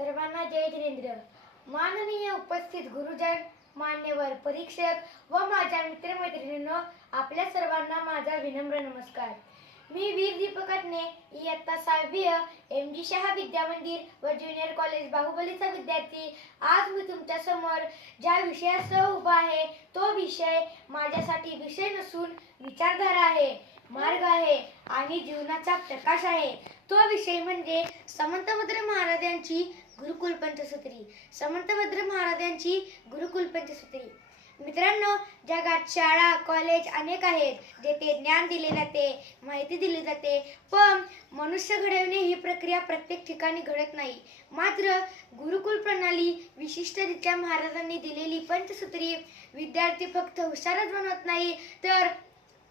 सर्वांना जय जिनेंद्र. माननीय उपस्थित गुरुजन, मान्यवर परीक्षक व माझ्या मित्रमैत्रिणींनो, आपल्या सर्वांना माझा विनम्र नमस्कार. मी वीर दीपक अटणे, इयत्ता 6वी MG शाह विद्या मंदिर व ज्युनियर कॉलेज बाहुबलीचा विद्यार्थी. आज मी तुमच्या समोर ज्या विषयासह उभा आहे तो विषय माझ्यासाठी विषय नसून विचारधारा आहे, मार्ग आहे आणि जीवनाचा प्रकाश आहे. तो विषय म्हणजे समंतभद्र महाराजांची गुरुकुल पंचसूत्री. समंतभद्र महाराजांची गुरुकुल पंचसूत्री. मित्रांनो, जगात शाळा कॉलेज अनेक आहेत जेथे ज्ञान दिले जाते, माहिती दिली जाते, पण मनुष्य घडविणे ही प्रक्रिया प्रत्येक ठिकाणी घडत नाही. मात्र गुरुकुल प्रणाली विशिष्टरित्या महाराजांनी दिलेली पंचसूत्री विद्यार्थी फक्त हुशारच बनवत नाही, तर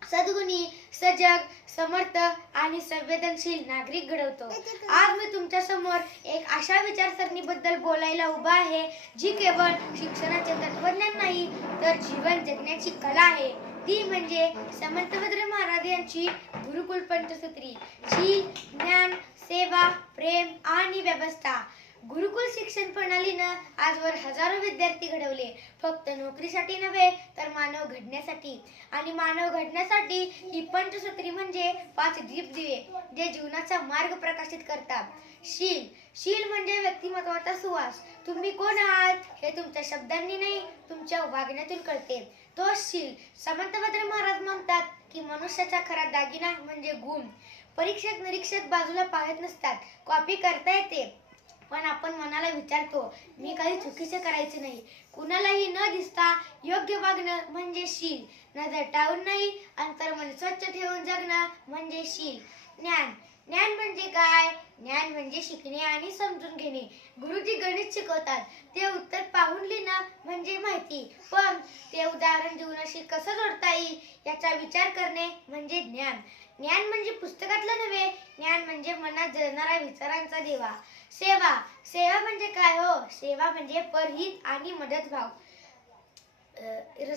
सद्गुणी, सजग, समर्थ आणि संवेदनशील नागरिक घडवतो. आज मी तुमच्या समोर एक अशा विचारसरणीबद्दल बोलायला उभा आहे जी केवळ शिक्षणाचे तत्वज्ञान नाही तर जीवन जगण्याची कला आहे. ती म्हणजे समंतभद्र महाराज यांची गुरुकुल पंचसूत्री. शील, ज्ञान, सेवा, प्रेम आणि व्यवस्था. गुरुकुल शिक्षण प्रणालीनं आजवर हजारो विद्यार्थी घडवले, फक्त नोकरीसाठी नव्हे तर मानव घडण्यासाठी. आणि मानव घडण्यासाठी ही पंचसूत्री म्हणजे 5 दीपदिवे जे जीवनाचा मार्ग प्रकाशित करतात. शील. शील म्हणजे व्यक्तिमत्वाचा सुवास. तुम्ही कोण आहात हे तुमच्या शब्दांनी नाही, तुमच्या वागण्यातून कळते. तो शील. समंतभद्र महाराज म्हणतात की मनुष्याचा खरा दागिना म्हणजे गुण. परीक्षक निरीक्षक बाजूला पाहत नसतात. कॉपी करता येते, पण आपण मनाला विचारतो, मी काही चुकीचे करायचे नाही. कुणालाही न दिसता योग्य वागणं म्हणजे शील. नजर टाळून नाही, अंतर्मन स्वच्छ ठेवून जगणं म्हणजे शील. ज्ञान. ज्ञान म्हणजे काय? ज्ञान म्हणजे शिकणे आणि समजून घेणे. गुरुजी गणित शिकवतात, ते उत्तर पाहून लिहिणं म्हणजे माहिती, पण ते उदाहरण जीवनाशी कसं जोडता येईल याचा विचार करणे म्हणजे ज्ञान. ज्ञान म्हणजे पुस्तकातलं नव्हे, ज्ञान म्हणजे मनात जळणारा विचारांचा दिवा. सेवा. सेवा म्हणजे काय हो? सेवा म्हणजे परहित आणि मदतभाव.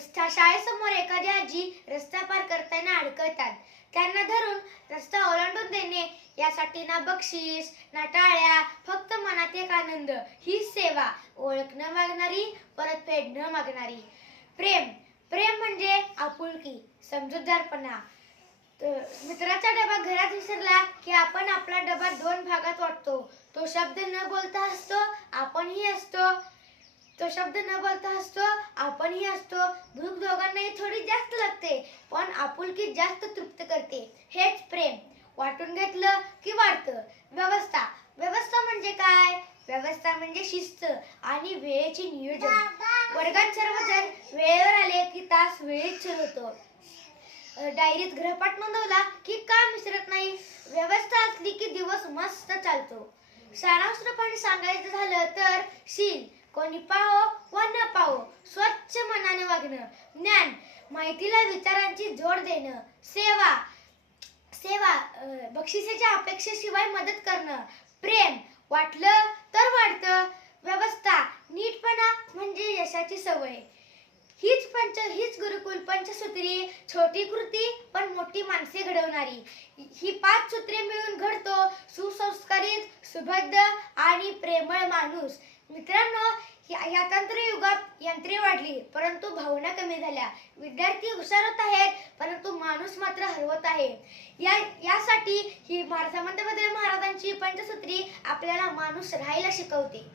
शाळेसमोर एखादी आजी रस्ता पार करताना अडकतात, त्यांना धरून रस्ता ओलांडून देणे. यासाठी ना बक्षीस ना टाळ्या, फक्त मनात एक आनंद. ही सेवा. ओळख न मागणारी, परतफेड न मागणारी. प्रेम. प्रेम म्हणजे आपुलकी, समजूतदारपणा. मित्राचा डबा घरात विसरला की आपण आपला डबा 2 भागात वाटतो. तो शब्द न बोलता हसतो, आपणही हसतो. तो शब्द न बोलता हसतो, आपणही हसतो. भूक दोघांनाही थोडी जास्त लागते, पण आपुलकी जास्त तृप्त करते. हेच प्रेम. वाटून घेतलं की वाढतं. व्यवस्था. व्यवस्था म्हणजे काय? व्यवस्था म्हणजे शिस्त आणि वेळेचे नियोजन. वर्गात सर्वजण वेळेवर आले की तास वेळेत सुरू होतो. डायरीत गृहपाठ नोंदवला की काम विसरत नाही. व्यवस्था असली की दिवस मस्त चालतो. सारांश रूपाने सांगायचं झालं तर शील. कोणी पाहो वा न पाहो, स्वच्छ मनाने वागणं. ज्ञान. माहितीला विचारांची जोड देणं. सेवा. सेवा बक्षिसाच्या अपेक्षेशिवाय मदत करणं. प्रेम. वाटलं तर वाढतं. व्यवस्था. नीटपणा म्हणजे यशाची सवय. हीच गुरुकुल पंचसूत्री. छोटी कृती पण मोठी माणसे घडवणारी. ही 5 सूत्रे मिळून घडतो सुसंस्कारित, सुबद्ध आणि प्रेमळ माणूस. मित्रांनो, या तंत्रयुगात यंत्रे वाढली परंतु भावना कमी झाल्या. विद्यार्थी हुशार होत आहेत परंतु माणूस मात्र हरवत आहे. यासाठी ही समंतभद्र महाराजांची पंचसूत्री आपल्याला माणूस राहायला शिकवते.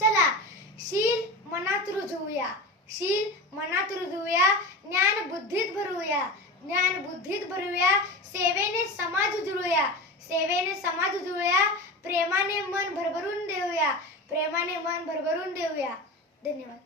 चला, शील मनात रुजवूया. शील मनात रुजवूया. ज्ञान बुद्धीत भरूया. ज्ञान बुद्धीत भरूया. सेवेने समाज उजळूया. सेवेने समाज उजळूया. प्रेमाने मन भरभरून देऊया. प्रेमाने मन भरभरून देऊया. धन्यवाद.